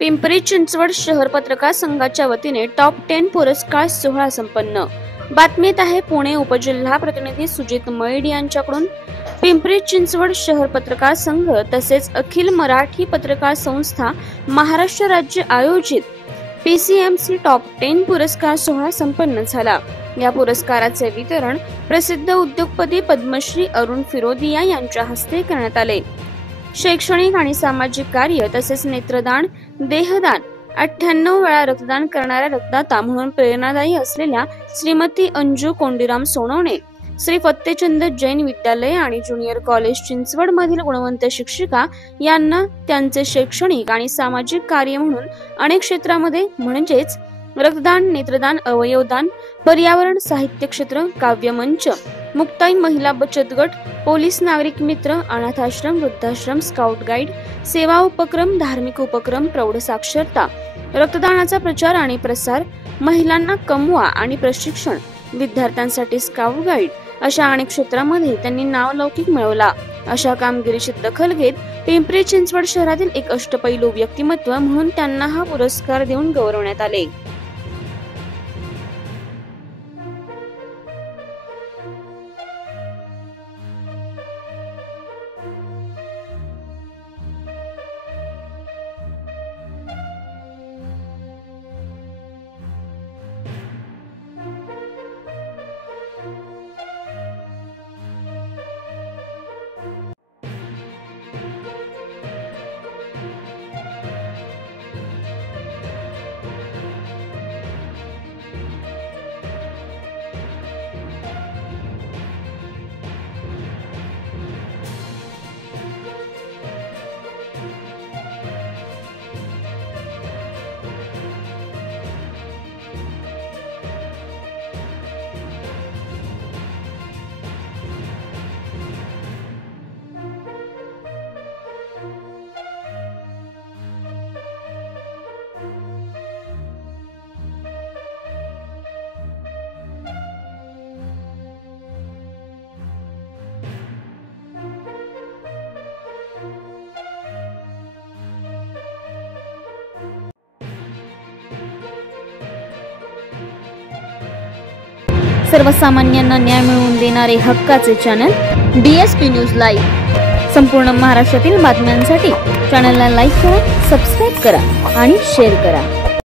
पिंपरी चिंचवड शहर पत्रकार संघाच्या वतीने टॉप 10 पुरस्कार सोहळा संपन्न। बातमीत आहे पुणे उपजिल्हा प्रतिनिधी सुजित मैड यांच्याकडून। पिंपरी चिंचवड शहर पत्रकार संघ तसेच अखिल मराठी पत्रकार संस्था महाराष्ट्र राज्य आयोजित PCMC टॉप 10 पुरस्कार सोहळा संपन्न झाला। या पुरस्काराचे वितरण प्रसिद्ध उद्योगपती पद्मश्री अरुण फिरोदिया यांच्या हस्ते करण्यात आले। शैक्षणिक आणि सामाजिक कार्य तसेच नेत्रदान, देहदान, 98 वेळा रक्तदान करणाऱ्या रक्तदाता म्हणून प्रेरणादायी असलेल्या श्रीमती अंजू कोंडीराम सोनवणे, श्री फत्तेचंद जैन विद्यालय आणि ज्युनियर कॉलेज चिंचवड मधील गुणवंत शिक्षिका यांना त्यांचे शैक्षणिक आणि सामाजिक कार्य म्हणून अनेक क्षेत्रामध्ये म्हणजेच रक्तदान, नेत्रदान, अवयवदान, पर्यावरण, साहित्य क्षेत्र, काव्यमंच, मुक्ताई महिला बचत गट, पोलीस नागरिक मित्र, अनाथाश्रम, वृद्धाश्रम, स्काउट गाईड, सेवा उपक्रम, धार्मिक उपक्रम, प्रौढ साक्षरता, रक्तदानाचा प्रचार आणि प्रसार, महिलांना कमवा आणि प्रशिक्षण, विद्यार्थ्यांसाठी स्काउट गाईड अशा अनेक क्षेत्रामध्ये त्यांनी नावलौकिक मिळवला। अशा कामगिरीची दखल घेत पिंपरी चिंचवड शहरातील एक अष्टपैलू व्यक्तिमत्व म्हणून त्यांना हा पुरस्कार देऊन गौरवण्यात आले। सर्वसामान्यांना न्याय मिळवून देणारे हक्काचे चॅनल DSP न्यूज लाईव्ह। संपूर्ण महाराष्ट्रातील बातम्यांसाठी चॅनलला लाईक करा, सबस्क्राइब करा आणि शेअर करा।